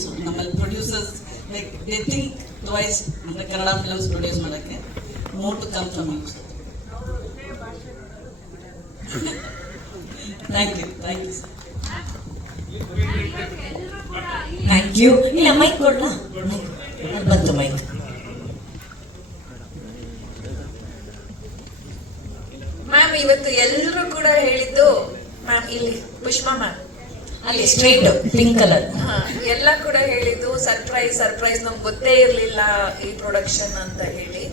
So ನಮ್ಮಲ್ಲಿ producers like they think twice ಅಂದರೆ Kannada films produce ಮಾಡೋಕ್ಕೆ. More to come from you thank you thank you thank you ಇಲ್ಲ mic ಕೊಡ್ಲಾ? ಬಂತು mike ma'am ಇವತ್ತು ಎಲ್ಲರೂ ಕೂಡ ಹೇಳಿದ್ದು ಮ್ಯಾಮ್ ಇಲ್ಲಿ ಪುಷ್ಪಾ ಮ್ಯಾಮ್ ಅಲ್ಲಿ ಸ್ಟ್ರೈಟ್, ಪಿಂಕ್ ಕಲರ್. ಎಲ್ಲ ಕೂಡ ಹೇಳಿದ್ದು, ಸರ್ಪ್ರೈಸ್ ಸರ್ಪ್ರೈಸ್ ನಮ್ಗೆ ಗೊತ್ತೇ ಇರಲಿಲ್ಲ ಈ ಪ್ರೊಡಕ್ಷನ್ ಅಂತ ಹೇಳಿ.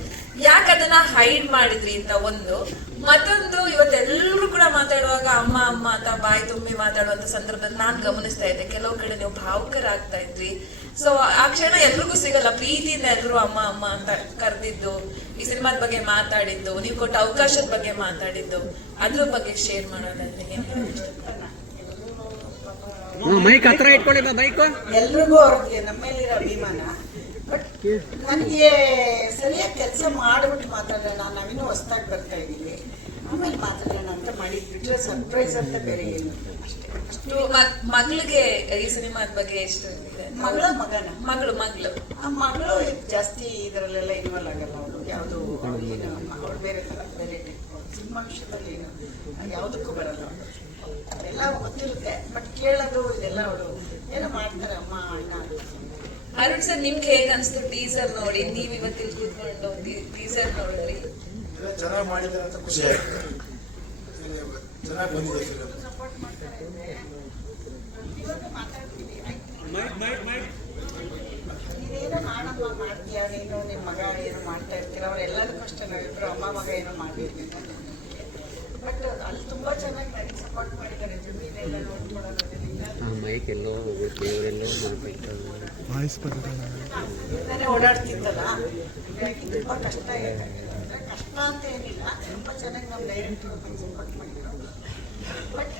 ಯಾಕೆ ಅದನ್ನ ಹೈಡ್ ಮಾಡಿದ್ರಿ ಅಂತ ಒಂದು. ಮತ್ತೊಂದು ಇವತ್ತೆಲ್ಲರೂ ಕೂಡ ಮಾತಾಡುವಾಗ ಅಮ್ಮ ಅಮ್ಮ ಅಂತ ಬಾಯಿ ತುಂಬಿ ಮಾತಾಡುವಂತ ಸಂದರ್ಭದಲ್ಲಿ ನಾನ್ ಗಮನಿಸ್ತಾ ಇದ್ದೆ. ಕೆಲವು ಕಡೆ ನೀವು ಭಾವುಕರಾಗ್ತಾ ಇದ್ರಿ. ಸೊ ಆ ಕ್ಷಣ ಎಲ್ರಿಗೂ ಸಿಗಲ್ಲ. ಪ್ರೀತಿಯಿಂದ ಎಲ್ಲರೂ ಅಮ್ಮ ಅಮ್ಮ ಅಂತ ಕರೆದಿದ್ದು, ಈ ಸಿನಿಮಾದ ಬಗ್ಗೆ ಮಾತಾಡಿದ್ದು, ನೀವು ಕೊಟ್ಟ ಅವಕಾಶದ ಬಗ್ಗೆ ಮಾತಾಡಿದ್ದು, ಅದ್ರ ಬಗ್ಗೆ ಶೇರ್ ಮಾಡೋದಂತ? ಮೈಕ್ ಹತ್ರ ಇಟ್ಕೊಳ್ಳಿ ಮೈಕ್? ಎಲ್ರಿಗೂ ಅವ್ರಿಗೆ ನಮ್ಮ ಮೇಲಿರೋ ಅಭಿಮಾನ. ಬಟ್ ನನಗೆ ಸರಿಯಾಗಿ ಕೆಲಸ ಮಾಡ್ಬಿಟ್ಟು ಮಾತಾಡೋಣ ನಾನು ನಾವಿನ್ನೂ ಹೊಸ್ದಾಗಿ ಬರ್ತಾ ಇದ್ದೀವಿ ಆಮೇಲೆ ಮಾತಾಡೋಣ ಅಂತ ಮಾಡಿದ್ಬಿಟ್ರೆ ಸರ್ಪ್ರೈಸ್ ಅಂತ ಬೇರೆ ಏನು ಅಷ್ಟೇ ಅಷ್ಟು ಮಗ್- ಮಗಳಿಗೆ ಈ ಸಿನಿಮಾದ ಬಗ್ಗೆ ಎಷ್ಟು ಮಗಳ ಮಗನ? ಮಗಳು ಮಗಳು. ಆ ಮಗಳು ಜಾಸ್ತಿ ಇದರಲ್ಲೆಲ್ಲ ಇನ್ವಾಲ್ವ್ ಆಗಲ್ಲ ಅವಳು. ಯಾವುದು ಏನು ಅವಳು ಬೇರೆ ಥರ ಬೇರೆ ಸಿನಿಮಾ ವಿಷಯದಲ್ಲಿ ಏನು ಯಾವುದಕ್ಕೂ ಬರಲ್ಲ ಅದೆಲ್ಲ ಗೊತ್ತಿರುತ್ತೆ ಬಟ್ ಕೇಳೋದು ಇದೆಲ್ಲ ಅವರು ಏನೋ ಮಾಡ್ತಾರೆ ಅಮ್ಮ ಅಣ್ಣ ಅರುಣ್ ಸರ್ ನಿಮ್ಗೆ ಹೇಗ್ ಅನ್ಸ್ತು ಟೀಸರ್ ನೋಡಿ? ನೀವ್ ಇವತ್ತಿಲ್ಲಿ ಕೂತ್ಕೊಂಡು ಟೀಸರ್ ನೋಡಿದ್ರಿ ಎಲ್ಲ ಚೆನ್ನಾಗಿ ಮಾಡಿದ್ದಾರೆ ಅಂತ ಖುಷಿ ಆಯ್ತು. ಚೆನ್ನಾಗಿ ಬಂದಿದೆ ಫಿಲಮ್ ನೀನೇನೋ ಮಾಡಮ್ಮ ಮಾಡ್ತೀಯ ನೀನು? ನಿಮ್ಮ ಮಗ ಏನೋ ಮಾಡ್ತಾ ಇರ್ತೀರ? ಅವರೆಲ್ಲದಕ್ಕೂ ಅಷ್ಟೇ ನಾವಿಬ್ರು ಅಮ್ಮ ಮಗ ಏನೋ ಮಾಡಿರ್ತೀವಿ ಬಟ್ ಅಲ್ಲಿ ತುಂಬಾ ಚೆನ್ನಾಗಿ ನನಗೆ ಸಪೋರ್ಟ್ ಮಾಡಿದ್ದಾರೆ. ಜಮೀನೆಲ್ಲ ನೋಡ್ಕೊಳ್ಳೋದ್ರಿಂದ ಮೈಕ್ ಎಲ್ಲೋ ದೇವರೆಲ್ಲೋ ನಾನೇ ಓಡಾಡ್ತಿದ್ದಲ್ಲ ಹೀಗಾಗಿ ತುಂಬಾ ಕಷ್ಟ ಇದೆ. ಕಷ್ಟ ಅಂತ ಏನಿಲ್ಲ ತುಂಬಾ ಚೆನ್ನಾಗಿ ನಮ್ಮ ಡೈರೆಕ್ಟರ್ ಸಪೋರ್ಟ್ ಮಾಡಿದ್ರು. ಬಟ್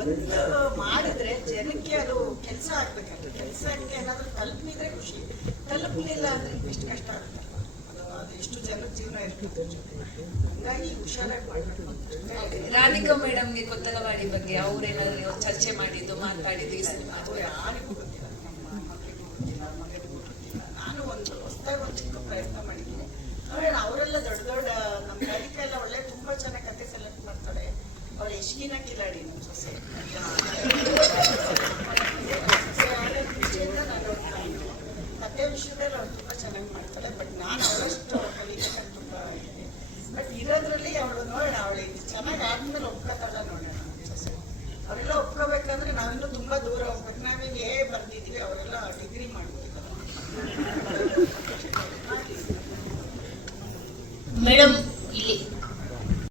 ಒಂದು ಮಾಡಿದ್ರೆ ಜನಕ್ಕೆ ಅದು ಕೆಲಸ ಆಗ್ಬೇಕಂದ್ರೆ ಕೆಲಸಕ್ಕೆ ಏನಾದ್ರೂ ತಲುಪಿದ್ರೆ ಖುಷಿ. ತಲುಪಲಿಲ್ಲ ಅಂದ್ರೆ ಎಷ್ಟು ಕಷ್ಟ ಆಗುತ್ತೆ? ಎಷ್ಟು ಜನ ಜೀವನ ಇರ್ತದೆ ಹಂಗಾಗಿ ಹುಷಾರಾಗಿ ಮಾಡಬೇಕು ರಾಧಿಕಾ ಮೇಡಮ್ಗೆ ಕೊತ್ತಲವಾಡಿ ಬಗ್ಗೆ ಅವ್ರೇನಾದ್ರು ಚರ್ಚೆ ಮಾಡಿದ್ದು, ಮಾತಾಡಿದ್ದು ಈ ಸಿನಿಮಾ. ಯಾರಿಗೂ ಗೊತ್ತಿಲ್ಲ ನಮ್ಮ ಮಕ್ಕಳಿಗೂ ಗೊತ್ತಿಲ್ಲ ನಾನು ಒಂದು ಹೊಸದಾಗಿ ಒಂದು ಚಿಕ್ಕ ಪ್ರಯತ್ನ ಮಾಡಿದ್ದೀನಿ. ಅವರೆಲ್ಲ ದೊಡ್ಡ ದೊಡ್ಡ ನಮ್ಮ ರಾಧಿಕಾ ಎಲ್ಲ ಒಳ್ಳೆ, ತುಂಬಾ ಚೆನ್ನಾಗಿ ಕತೆ ಸೆಲೆಕ್ಟ್ ಮಾಡ್ತಾಳೆ ಅವ್ರು ಎಷ್ಟಿನ ಕಿಲಾಡಿ ನಮ್ಮ ಸೊಸೆ. ಕತೆ ವಿಷಯದಲ್ಲಿ ಅವ್ರು ತುಂಬಾ ಚೆನ್ನಾಗಿ ಮಾಡ್ತಾಳೆ ಬಟ್ ನಾನು ಅವಳಷ್ಟು ಕಲಿಬೇಕಂತ ತುಂಬಾ ಇದೆ ಬಟ್ ಇರೋದ್ರಲ್ಲಿ ಅವಳು ನೋಡೋಣ ಅವಳಿಗೆ ಚೆನ್ನಾಗಿ ಆದ್ಮೇಲೆ ಒಪ್ಕೋತಾಳ ನೋಡೋಣ ನಮ್ಮ ಸೊಸೆ ಅವರೆಲ್ಲ ನಾವಿನ್ನೂ ತುಂಬಾ ದೂರ ಹೋಗ್ಬೇಕು. ನಾವೀಗ ಏ ಬರ್ದಿದ್ವಿ ಅವರೆಲ್ಲ ಡಿಗ್ರಿ ಮಾಡ್ಬೇಕು. ಮೇಡಮ್